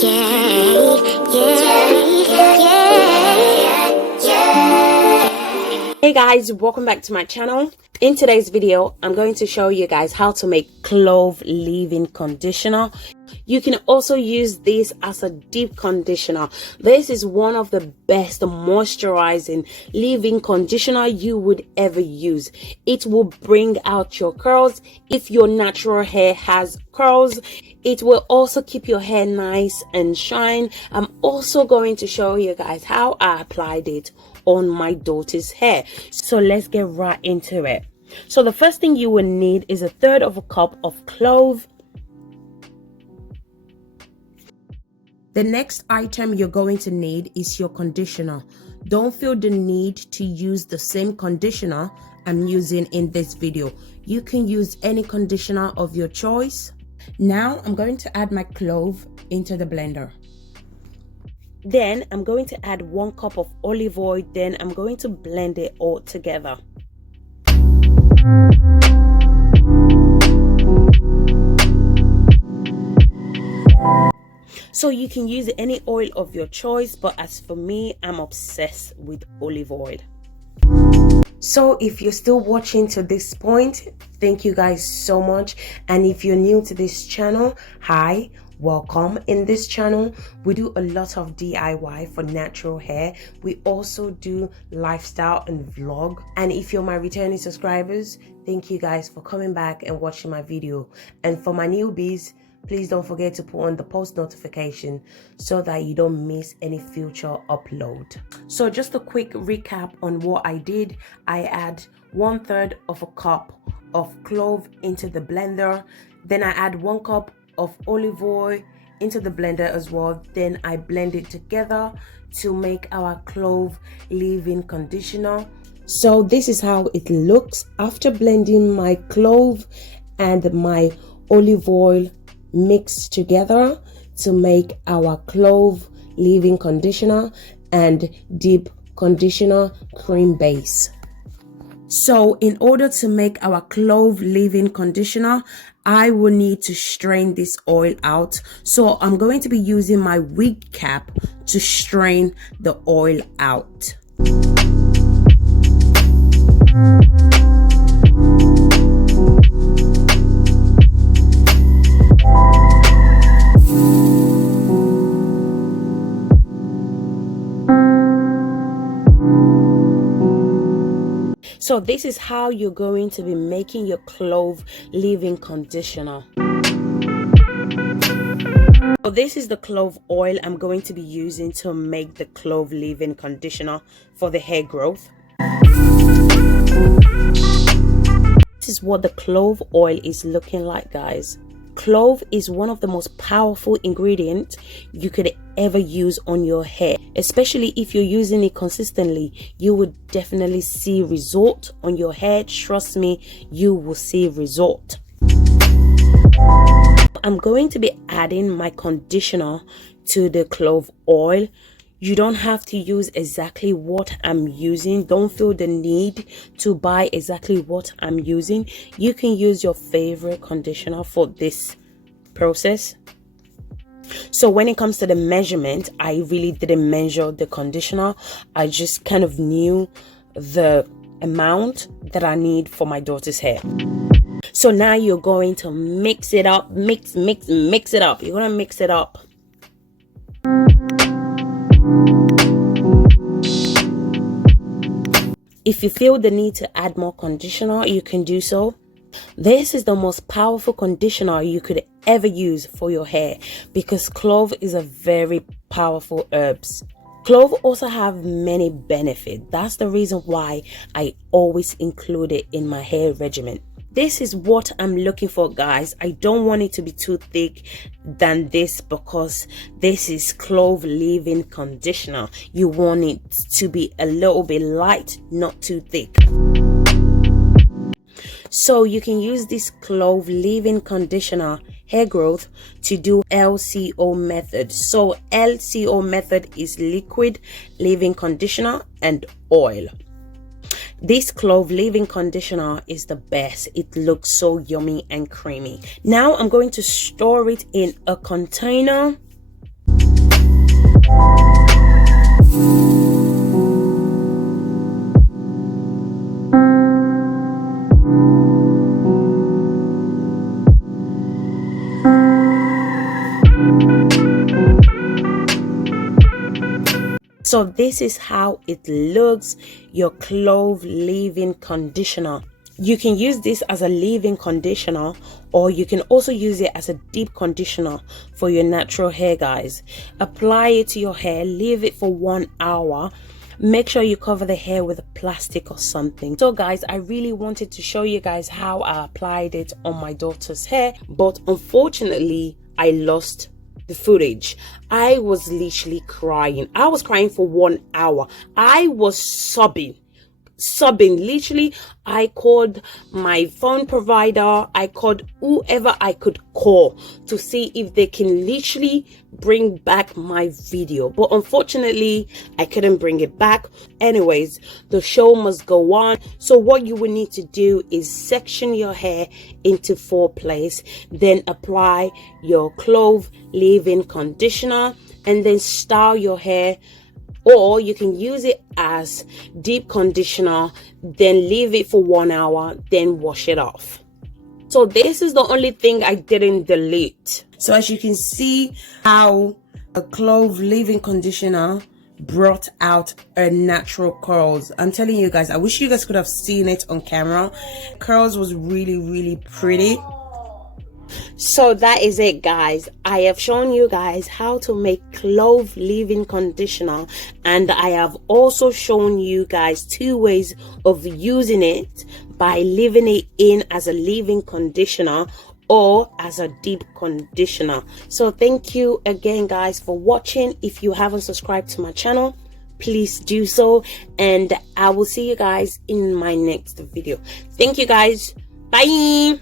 Hey guys, welcome back to my channel. In today's video, I'm going to show you guys how to make clove leave-in conditioner. You can also use this as a deep conditioner. This is one of the best moisturizing leave-in conditioner you would ever use. It will bring out your curls if your natural hair has curls. It will also keep your hair nice and shine. I'm also going to show you guys how I applied it on my daughter's hair. So let's get right into it. So the first thing you will need is 1/3 cup of clove. The next item you're going to need is your conditioner. Don't feel the need to use the same conditioner I'm using in this video. You can use any conditioner of your choice. Now I'm going to add my clove into the blender. Then I'm going to add 1 cup of olive oil. Then I'm going to blend it all together. So you can use any oil of your choice, but as for me, I'm obsessed with olive oil. So if you're still watching to this point, thank you guys so much. And if you're new to this channel, hi, welcome. In this channel we do a lot of DIY for natural hair. We also do lifestyle and vlog. And if you're my returning subscribers, thank you guys for coming back and watching my video. And for my newbies, please don't forget to put on the post notification so that you don't miss any future upload. So just a quick recap on what I did. I add 1/3 of a cup of clove into the blender. Then I add 1 cup of olive oil into the blender as well. Then I blend it together to make our clove leave-in conditioner. So this is how it looks after blending my clove and my olive oil mixed together to make our clove leave-in conditioner and deep conditioner cream base. So in order to make our clove leave-in conditioner, I will need to strain this oil out. So I'm going to be using my wig cap to strain the oil out. So this is how you're going to be making your clove leave-in conditioner. So this is the clove oil I'm going to be using to make the clove leave-in conditioner for the hair growth. This is what the clove oil is looking like, guys. Clove is one of the most powerful ingredients you could ever use on your hair, especially if you're using it consistently. You would definitely see result on your hair. Trust me, you will see result. I'm going to be adding my conditioner to the clove oil. You don't have to use exactly what I'm using. Don't feel the need to buy exactly what I'm using. You can use your favorite conditioner for this process. So when it comes to the measurement, I really didn't measure the conditioner. I just kind of knew the amount that I need for my daughter's hair. So now you're going to mix it up. Mix it up. You're going to mix it up. If you feel the need to add more conditioner, you can do so. This is the most powerful conditioner you could ever use for your hair because clove is a very powerful herb. Clove also have many benefits. That's the reason why I always include it in my hair regimen. This is what I'm looking for, guys. I don't want it to be too thick than this because this is clove leave-in conditioner. You want it to be a little bit light, not too thick. So you can use this clove leave-in conditioner hair growth to do LCO method. So LCO method is liquid leave-in conditioner and oil. This clove leave-in conditioner is the best. It looks so yummy and creamy. Now I'm going to store it in a container. So this is how it looks, your Clove leave-in conditioner. You can use this as a leave-in conditioner, or you can also use it as a deep conditioner for your natural hair, guys. Apply it to your hair, leave it for 1 hour. Make sure you cover the hair with a plastic or something. So guys, I really wanted to show you guys how I applied it on my daughter's hair, but unfortunately I lost the footage. I was literally crying. I was crying for 1 hour. I was sobbing literally. I called my phone provider, I called whoever I could call to see if they can literally bring back my video, but unfortunately I couldn't bring it back. Anyways, the show must go on. So what you will need to do is section your hair into 4 places, then apply your Clove leave-in conditioner, and then style your hair. Or you can use it as deep conditioner, then leave it for 1 hour, then wash it off. So this is the only thing I didn't delete. So as you can see how a Clove leave-in conditioner brought out her natural curls. I'm telling you guys, I wish you guys could have seen it on camera. Curls was really pretty. So that is it, guys. I have shown you guys how to make Clove leave-in conditioner, and I have also shown you guys 2 ways of using it, by leaving it in as a leave-in conditioner or as a deep conditioner. So thank you again, guys, for watching. If you haven't subscribed to my channel, please do so, and I will see you guys in my next video. Thank you, guys. Bye.